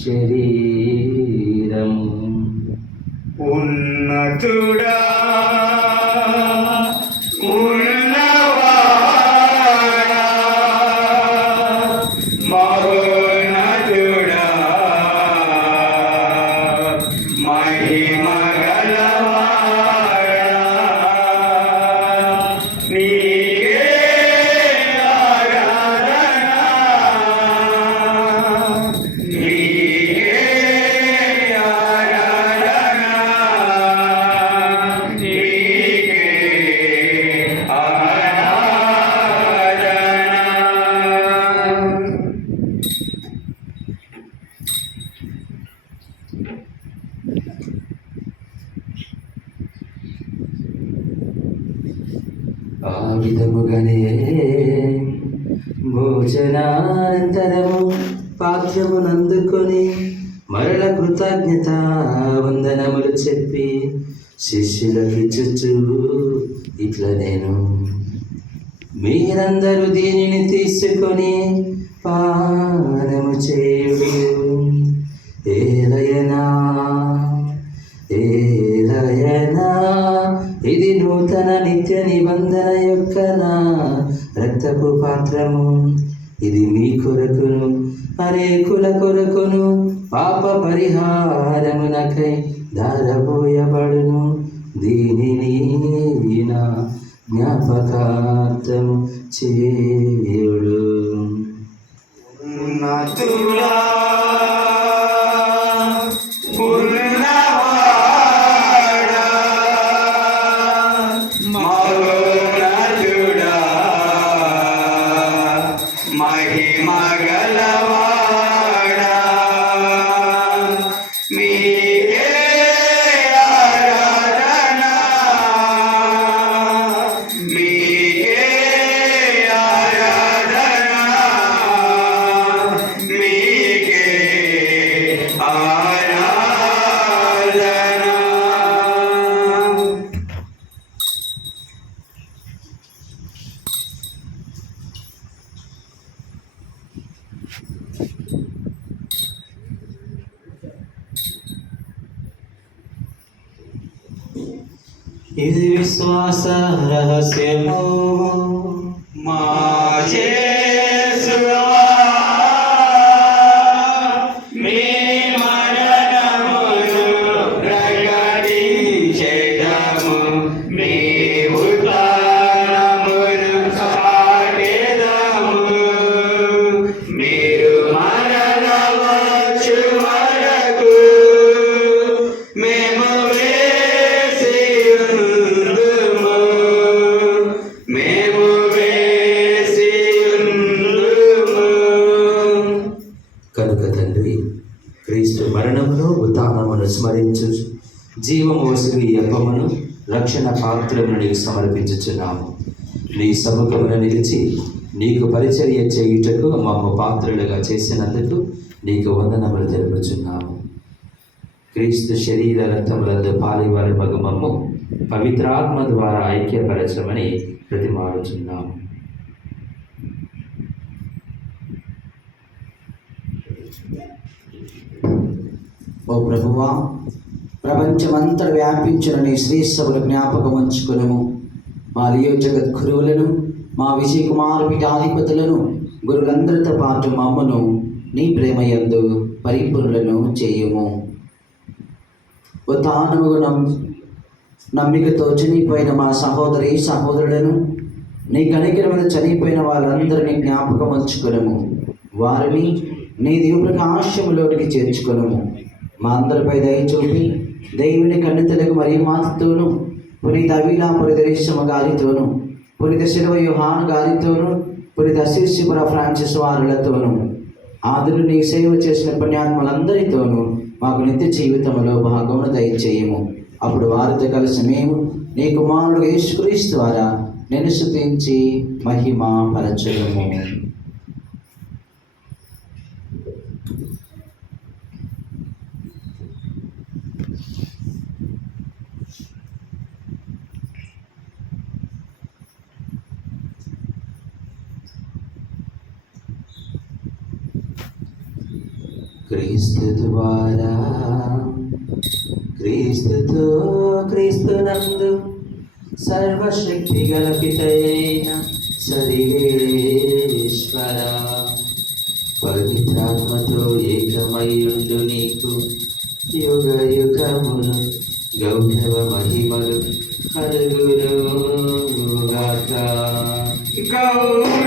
శరీరము. ఉన్నతుడా ఆ విధముగానే భోజనానంతరము పాత్రమునందుకొని మరల కృతజ్ఞత వందనములు చెప్పి శిష్యులకిచ్చుచు ఇట్లా నేను మీరందరూ దీనిని తీసుకొని పానము చేయుడు. ఏలయనా ఇది నూతన నిత్య నిబంధన యొక్క నా రక్తపు పాత్రము. ఇది మీ కొరకును అనేకుల కొరకును పాప పరిహారమునకై ధారపోయబడును. దీనిని నా జ్ఞాపకార్థము చేయుడు. ఇది విశ్వాస రహస్యము. మా యేసువా మీ మరణమును ప్రకటించెదము, మీ ఉత్థానమును చాటెదము. మీరు మరల వచ్చు వరకు మేము కనుక తండ్రి, క్రీస్తు మరణమును ఉత్థానమును స్మరించు జీవము వస్తువు ఈ అప్పమును రక్షణ పాత్రమును నీకు సమర్పించుచున్నాము. నీ సముఖమున నిలిచి నీకు పరిచర్య చేయుటకు మమ్మ పాత్రలుగా చేసినందుకు నీకు వందనములు తెలుపుచున్నాము. క్రీస్తు శరీర రక్తములందు పాలివారి మగమమ్ము పవిత్రాత్మ ద్వారా ఐక్యపరచమని ప్రతిమాడుచున్నాము. ఓ ప్రభువా, ప్రపంచమంతా వ్యాపించిన నీ శ్రీసభలు జ్ఞాపకం ఉంచుకునము. మా లియో జగద్గురువులను, మా విజయ కుమార్ పీఠాధిపతులను, గురువులందరితో పాటు మమ్మను నీ ప్రేమయందు పరిపూర్ణులను చేయుము. ఉత్థానముగు నమ్మికతో చనిపోయిన మా సహోదరి సహోదరులను, నీ కనికరమైన చనిపోయిన వాళ్ళందరినీ జ్ఞాపకం ఉంచుకునము. వారిని నీ దివ్యప్రకాశములోనికి చేర్చుకునము. మా అందరిపై దయ చూపి దేవుని కన్నితలకు మరియు మాతతోను, పునీత అవిలా పురిదరేశమ గారితోను, పునీత శిలువ యోహాను గారితోను, పునీత శిష్యుపుర ఫ్రాన్సిస్ వారులతోను, ఆదులు నీ సేవ చేసిన పుణ్యాత్మలందరితోనూ మాకు నిత్య జీవితంలో భాగమును దయచేయము. అప్పుడు వారితో కలిసి మేము నీ కుమారుడు యేసుక్రీస్తు ద్వారా నిన్ను స్తుతించి మహిమ పరచుము. క్రీస్తు ద్వారా క్రీస్తుతో క్రీస్తునందు సర్వశక్తి గల పితయైన సర్వేశ్వర పవిత్రాత్మతో ఏకమయ్యుండు నీకు యుగ యుగములు గౌరవ మహిమలు కలుగును గాక. గౌరవ